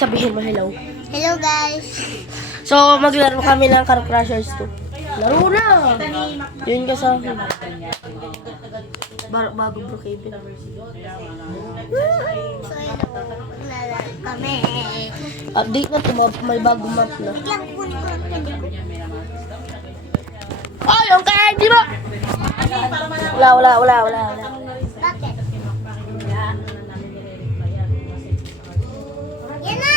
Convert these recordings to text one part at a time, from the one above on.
Sabihin mo hello. Hello guys. So, maglaro kami ng Car Crashers 2. Laro na! Yun ka sa akin. Bago Brookhaven. So hello. Maglalaro kami. Update na to, may bagong map na. Biglang kunin ko ang pindi ko. Ay, yung candy mo! Wala. Bakit? Yan na!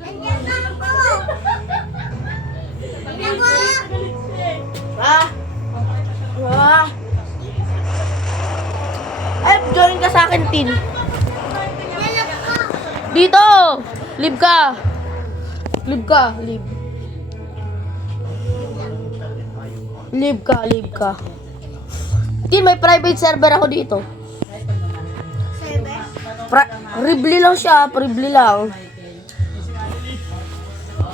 Nandiyan na ako! Tingnan mo! Join ka sa akin, Tin. Yan ako! Dito! Live ka! Live ka. Tin, may private server ako dito. Server? Ribli lang siya, ribli lang.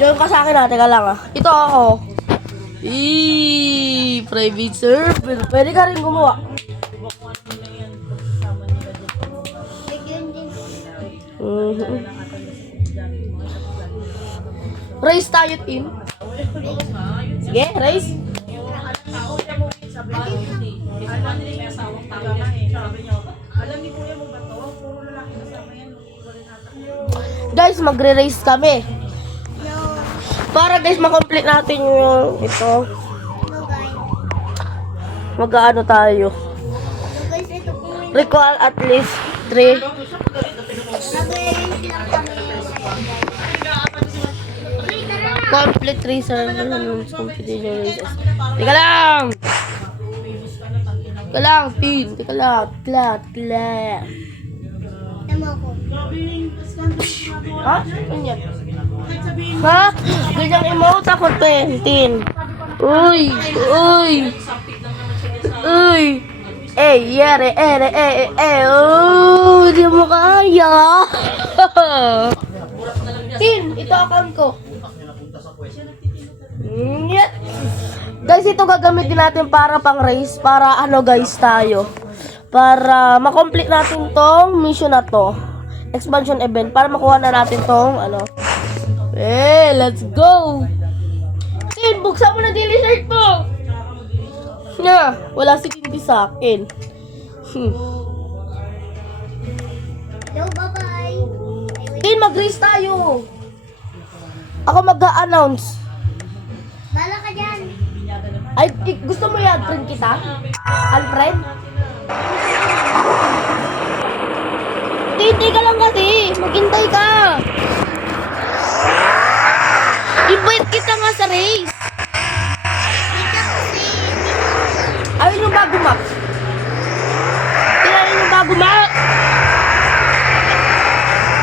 Join ka sa akin ha, teka lang ha. Ito ako. Private server. Pwede ka rin gumawa. Bigyan din. Race tayo, Tin. Sige, race. Guys, magre-race kami. No. Para guys, makomplete natin yung ito. No guys. Mag-ano tayo. No guys, ito po yung Recall at least 3. nag-release lang kami. Complete 3 servers. Competition races. Teka lang! Tin. Teka lang. Klat. Tama ko. Ha? Ganyan. Ha? Ganyang emote ako, Tin. Uy. Yere. Oh, di mo kaya. Tin, ito account ko. Nyet. Guys, ito gagamitin natin para pang race. Para ano guys tayo. Para makomplete natin tong mission na to. Expansion event. Para makuha na natin tong ano. Let's go! Tin, buksan mo na daily shirt mo! Wala si Tindy sa akin. Hello, bye-bye. Tin, mag-race tayo! Ako mag-a-announce. Bala ka dyan. Ay, gusto mo yan, friend kita? Alfred? Hintay ka lang kasi. Maghintay ka. Invite kita nga sa race. Ayun yung bago map. Ayun yung bago map.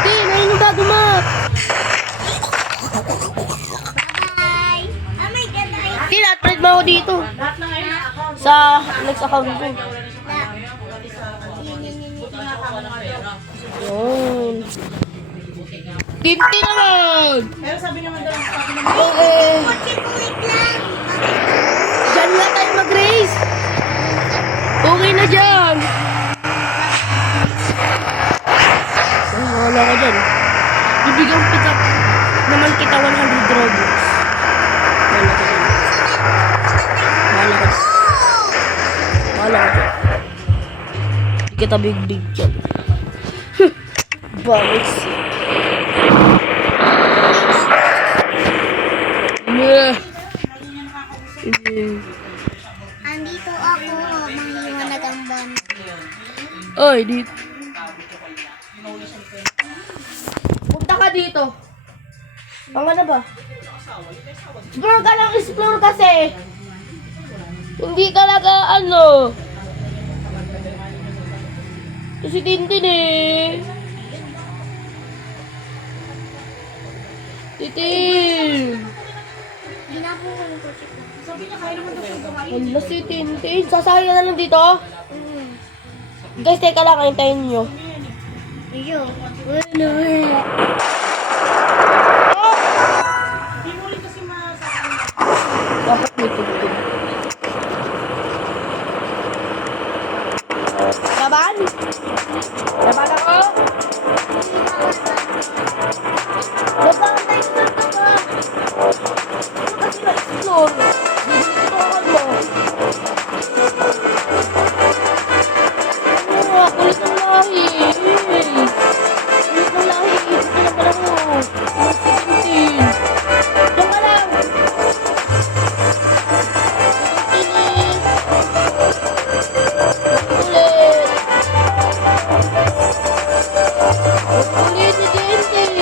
Ayun yung bago map. Bye-bye. Oh my God, Alfred mo ako dito. Sa next account ko. Yun. Tinti naman! Pero sabi naman daw, Okay. Wait lang. Diyan nga tayo mag-race. Okay na dyan. Wala ka dyan. Bibigyan kita naman kita 100 Robux. Wala ka dyan. Wala ka dyan. Hindi kita big dyan. Bakit siya? Andito ako, mahiwanag ang ban. Oy, dito. Punta ka dito. Ang ano ba? Explore ka lang, explore kasi. Hindi ka laga ano. Kasi Tintin eh. Tintin. Hindi na ako yung kotse ko. Wala si Tintin. Sasakay ka na lang dito. Guys, teka lang, hintayin nyo. Iyo. Dapat may tugtog. Laban? Laban ako? Nagkakantay ka ka ba? Ano kasi na-explore? Dito mo. Ah, kulit ng lahi. Kulit ng lahi. Ito na pala mo. Ang 17. Diyan ka lang. Tinis. Ulit. Ulit ni Gente.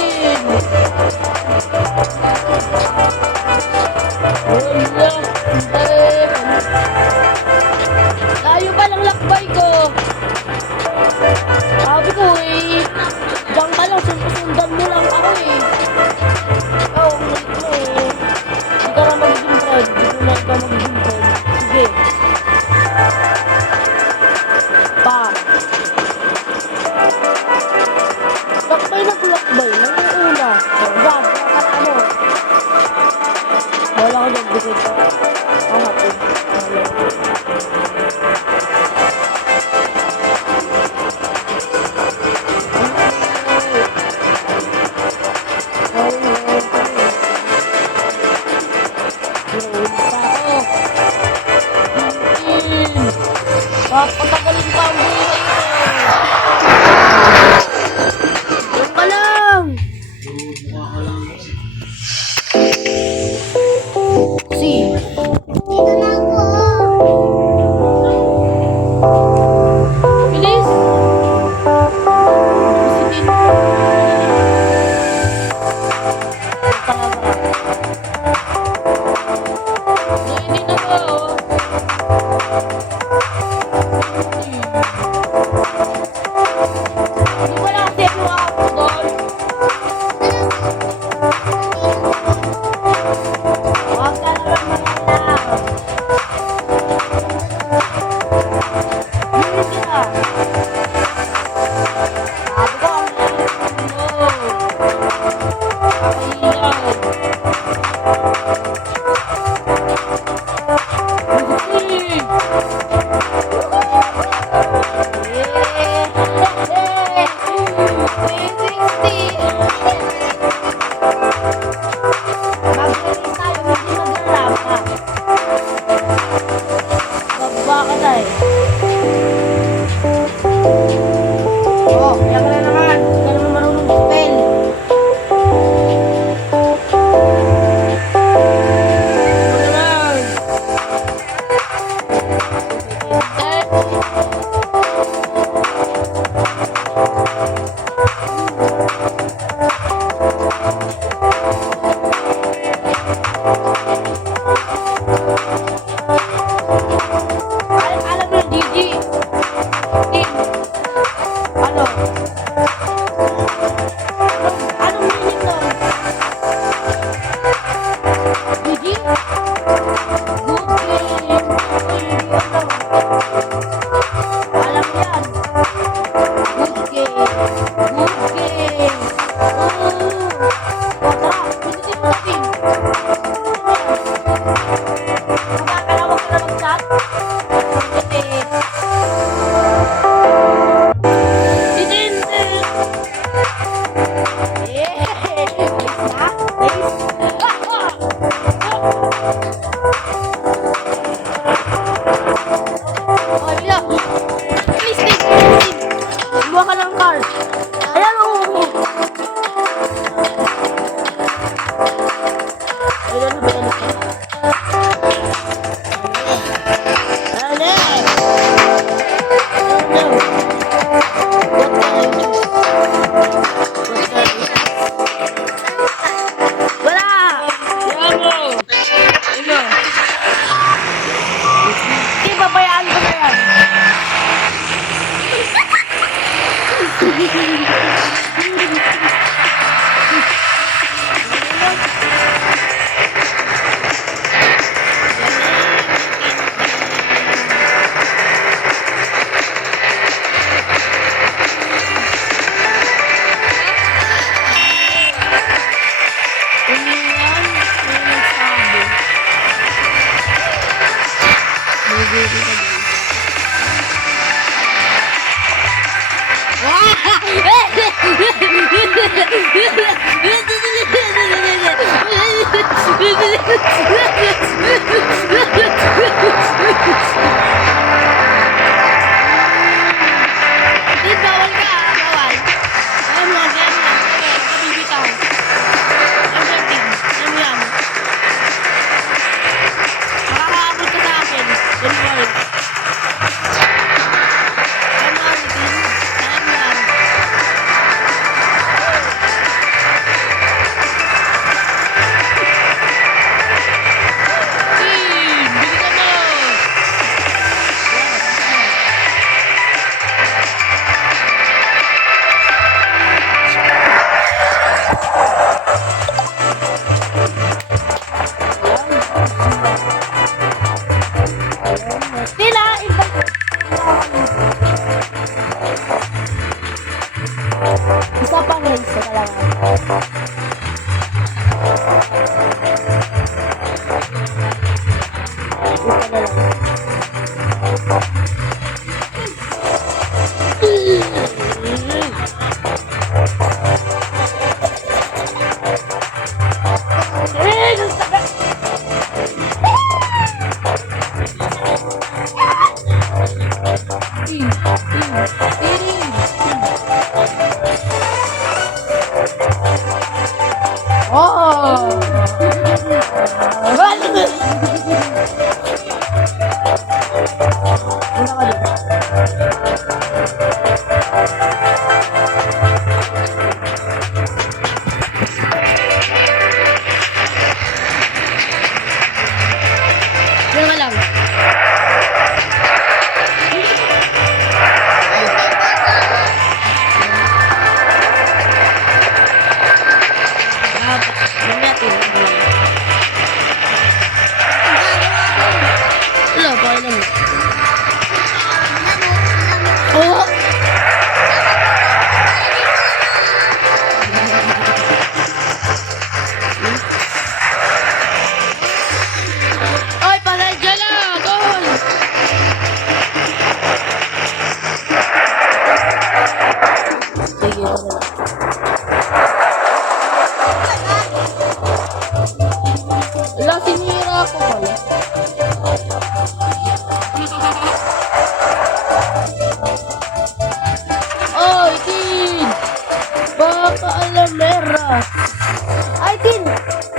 Ay, Tin!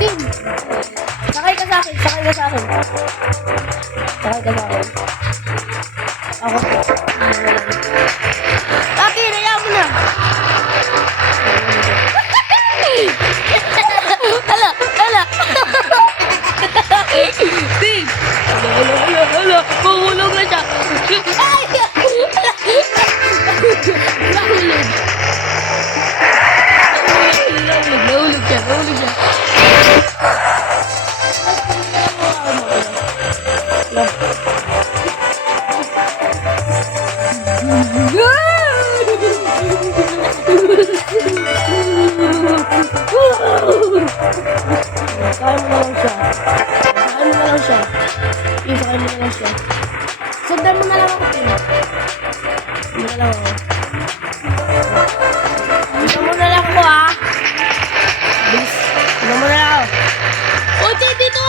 Tin! Sakay ka sa akin, sakay ka sa akin. Sakay ka sa akin. Ako po. Akin, ayaw mo na! Hala! Hala! Tin! Hala! Mahulog na siya! Ay! Nahulog! Nahulog siya! Nahulog siya! Sakayin mo na lang siya. Sakayin mo na lang siya. Sakayin mo na lang siya. Sundan mo na lang ako, Tin. Sundan mo na lang ako. Sundan mo na lang ako, ha? Bilis. Sundan mo na lang ako. O, Tin, dito!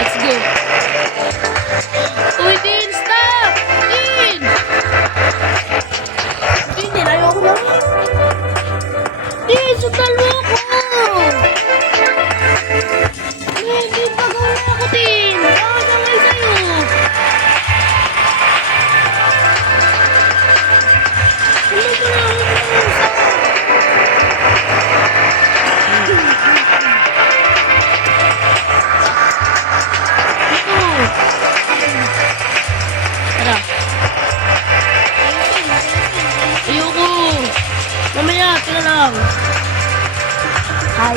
Let's go. Uy, Tin, stop! Tin! Tin, ayoko na. Tin, sundan mo ako! Tin, pagawin ako, Tin! Nakasangay sa'yo! Sundan mo na ako. Tara. Ayoko. Mamaya, tira lang. Hi.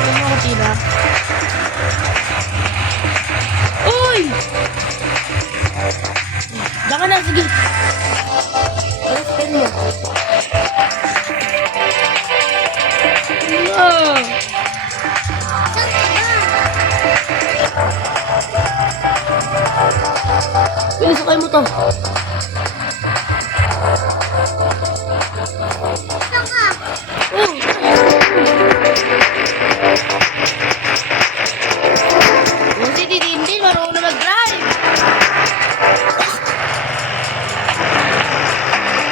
Ano mo ako tira? Uy! Baka na, sige. Alas pen mo. Ano? Uy, sakay mo to. Oh. Oh, si Tintin, marunong na mag-drive.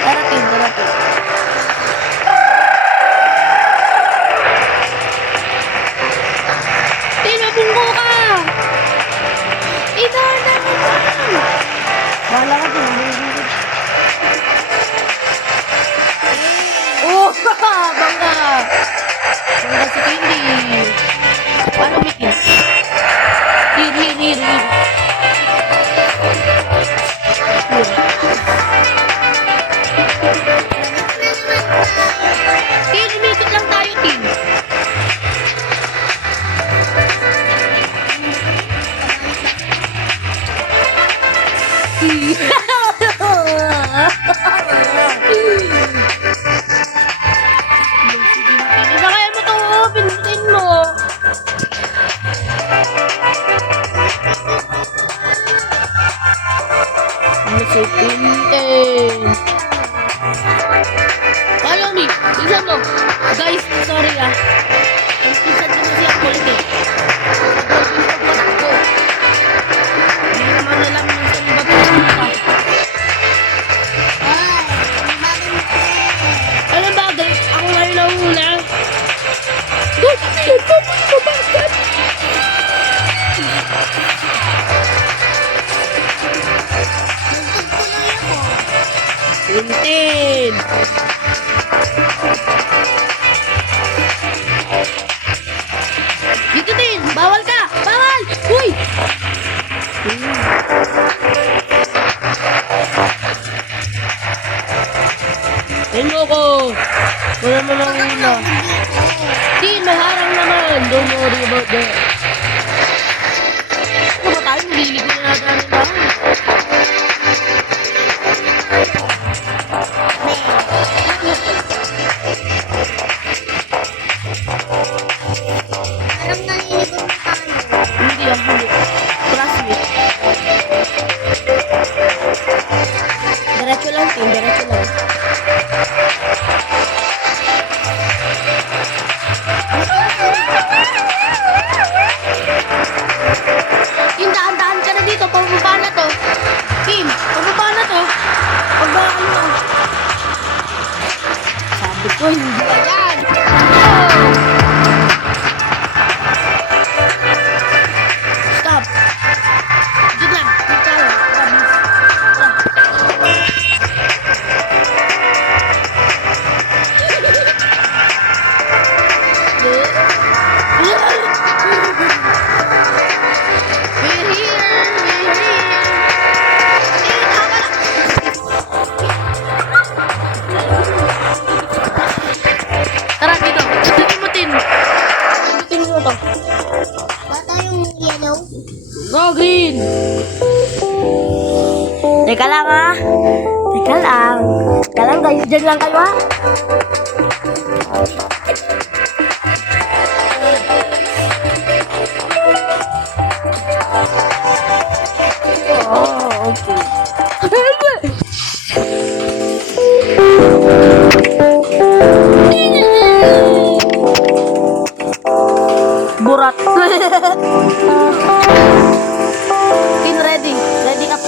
Darating, darating. Tin, mabunggo ka. Ito na naman. Bahala ka din. 17. Dito din! Bawal ka! Bawal! Uy! Hello ko! Wala mo lang una. Tin, may harang naman! Don't worry about that. Ano ba tayo? Nililigo na natin ang dahon. Parang naliligo na tayo. Hindi ah, hindi. Classmate. Diretso lang, Tin. Diretso lang. Tin, daan-daan ka na dito. Pababa na to. Tin, pababa na to. Pababa ano. Sabi ko, hindi ba yan? Stop. Diyan lang. Dito tayo. Tara, bilis. Tara. We're here. We're here. Eh, tama na. Tara, dito. Tututin mo, Tin. Tututin mo to. Bata yung yellow. Go, green. Teka lang, ha. Teka lang. Teka lang, guys. Diyan lang kayo, ha. Oh, okay. Burat. Tin, ready. Ready up.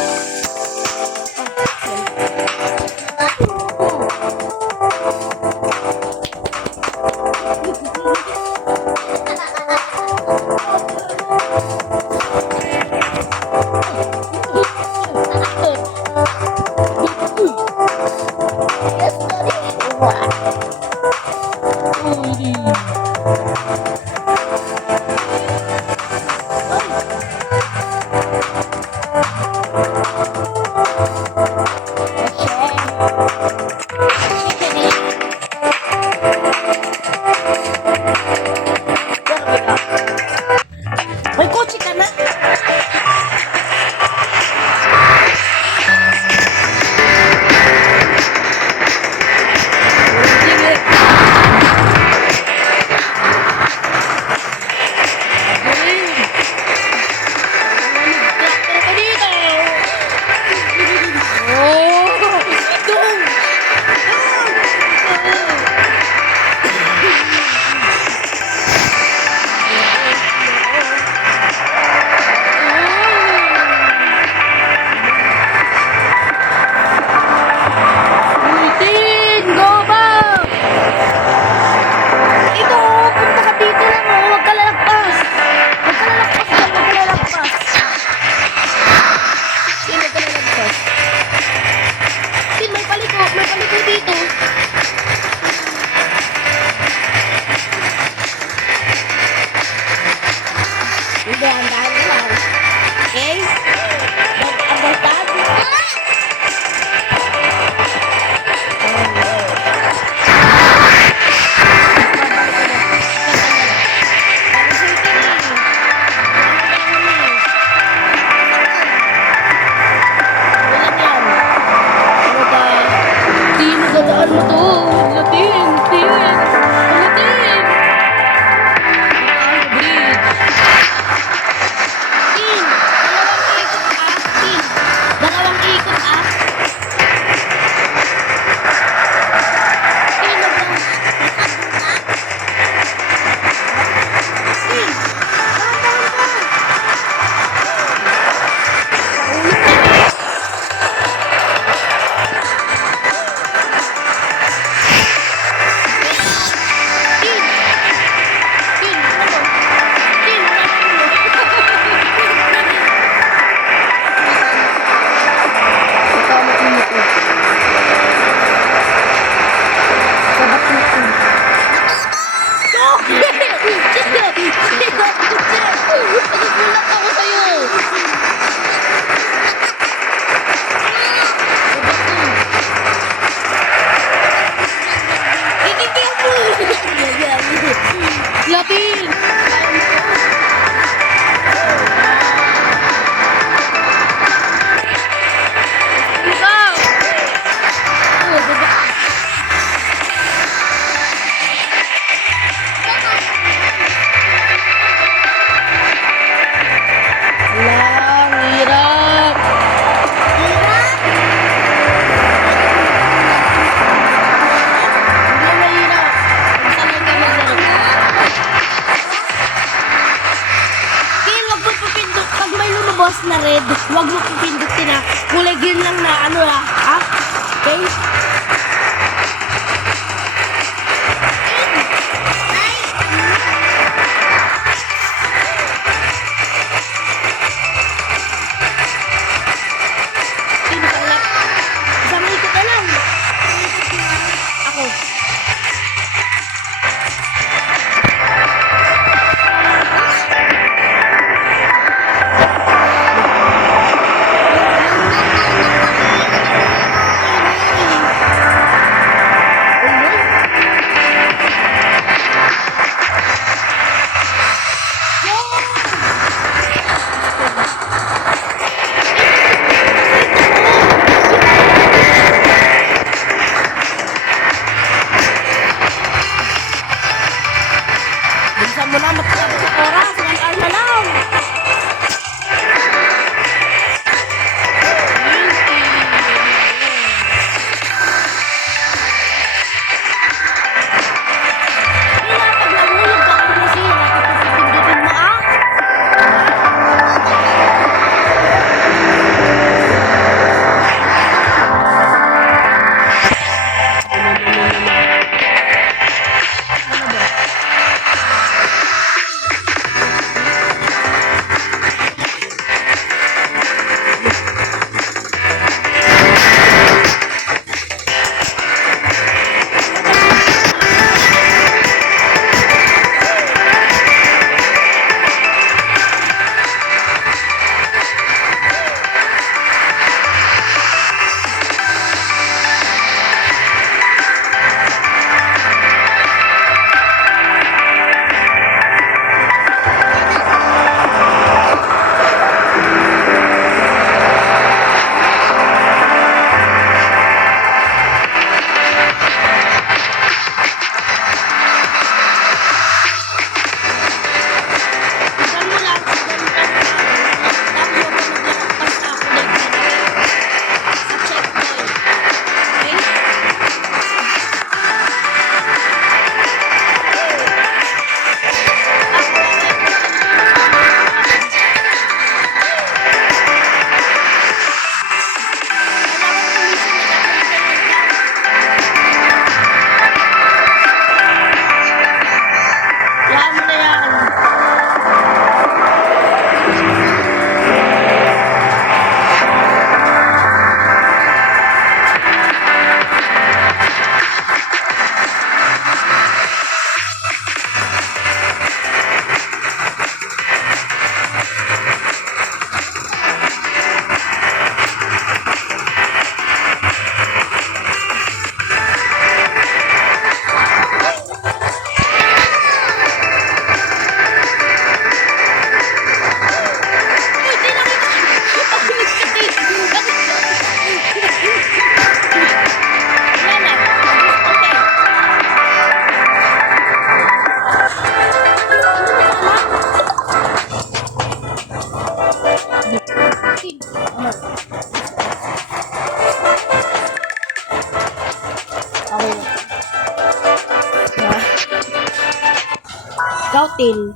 Scouting.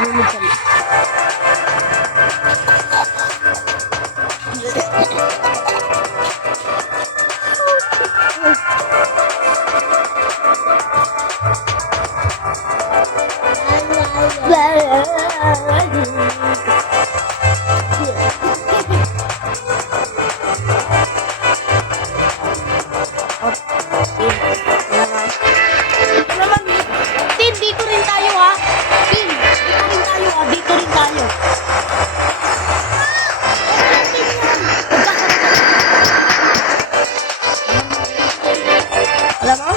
Ano dyan? Ito naman, Tin, dito rin tayo ha. Tin, dito rin tayo ha. Dito rin tayo. Alam mo?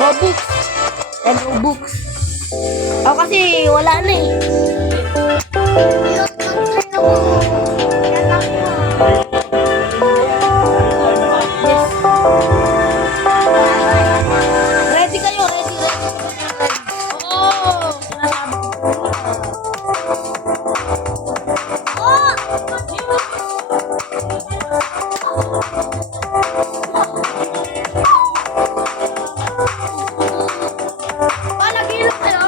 Robux. And Robux. Ako kasi wala na eh. Ready kayo, ready. Oo, sinasabi ko. Nag-ilog kayo?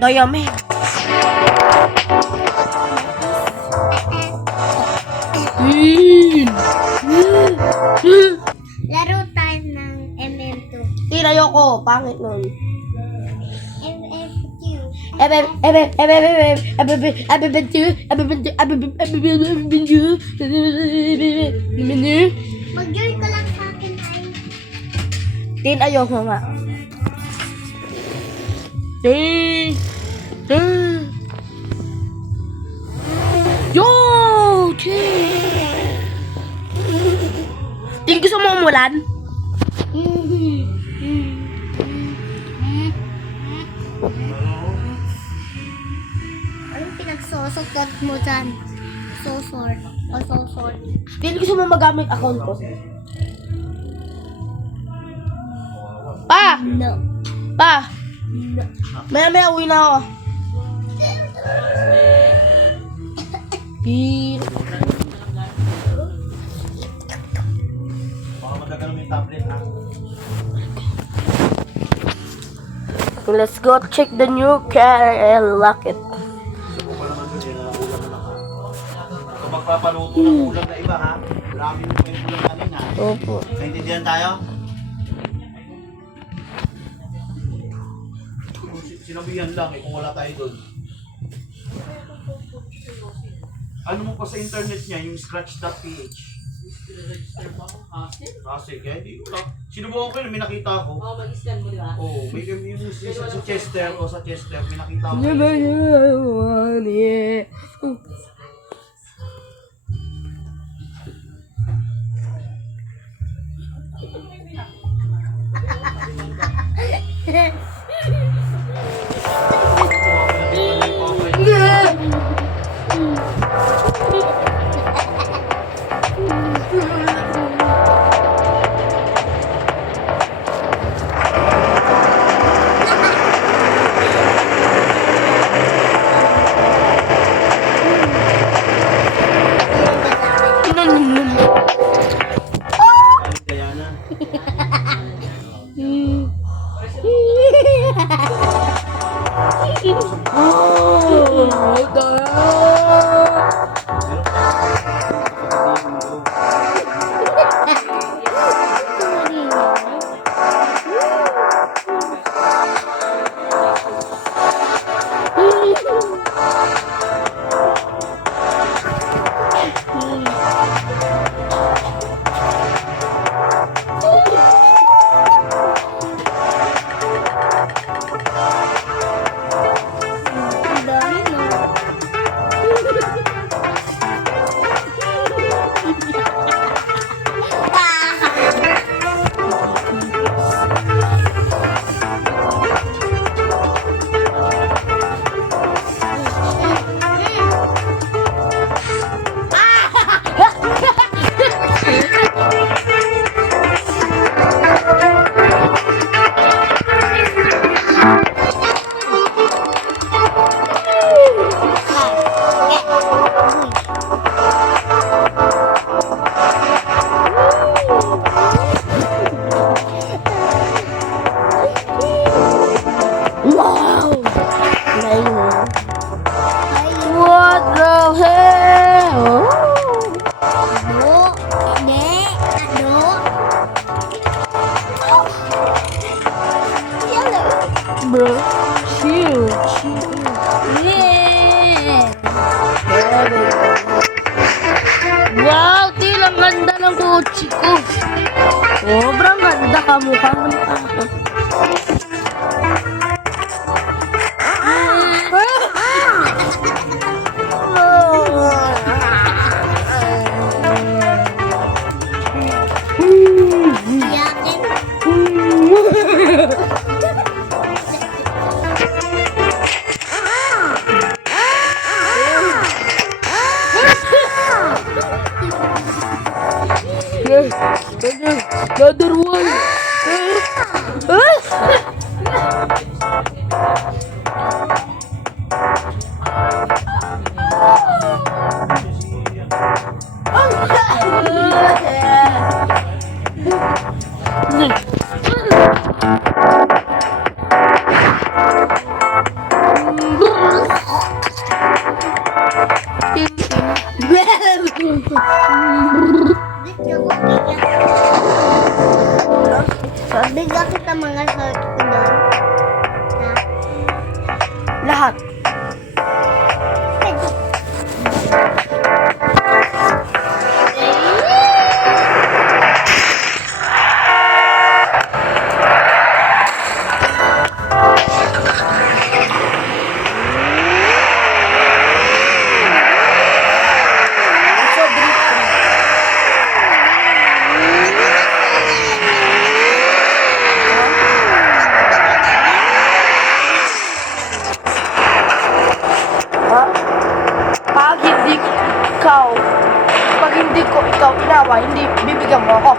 Dayami. Laro tayo ng MM2. Ayoko. Pangit nun. MM2. Mag-join ka lang sa akin ay. Tin, ayoko nga. Yo! Tin, gusto mo umulan? Anong pinagsosokot mo dyan? Sosort. O sosort. Tin, gusto mo magamit account ko? Pa! No. Pa! Maya uwi na ako. Tin. Baka magagano yung tablet ha. Let's go check the new car and lock it. Gusto ko pa naman doon na ulam na ha. Kung magpapaluto ng ulam na iba ha. Marami mo yung ulam namin ha. Opo. Naintindihan tayo? Sinabihan lang kung wala tayo doon. Ano mo pa sa internet niya, yung scratch.ph. Kasi kaya di ko lang. Sinubukan ko yun, may nakita ako. Oo, mag-scan mo diba? Oo, may yung sa Chester o sa Chester, may nakita ako. Kaya na. Ang dami, no? Wow! Ngayon. What the hell? Ano? Ne? Ano? Yellow. Bro, chill. Yeah. Wow, Til, ang ganda ng kotse ko. Sobrang ganda ka mukha ng tao. Yakin. Another one. ang mga short ko doon? Ha? Lahat. Pwede. So, drift trip. Ha? Pag hindi ikaw, pag hindi ko ikaw inawa, hindi bibigyan mo ako.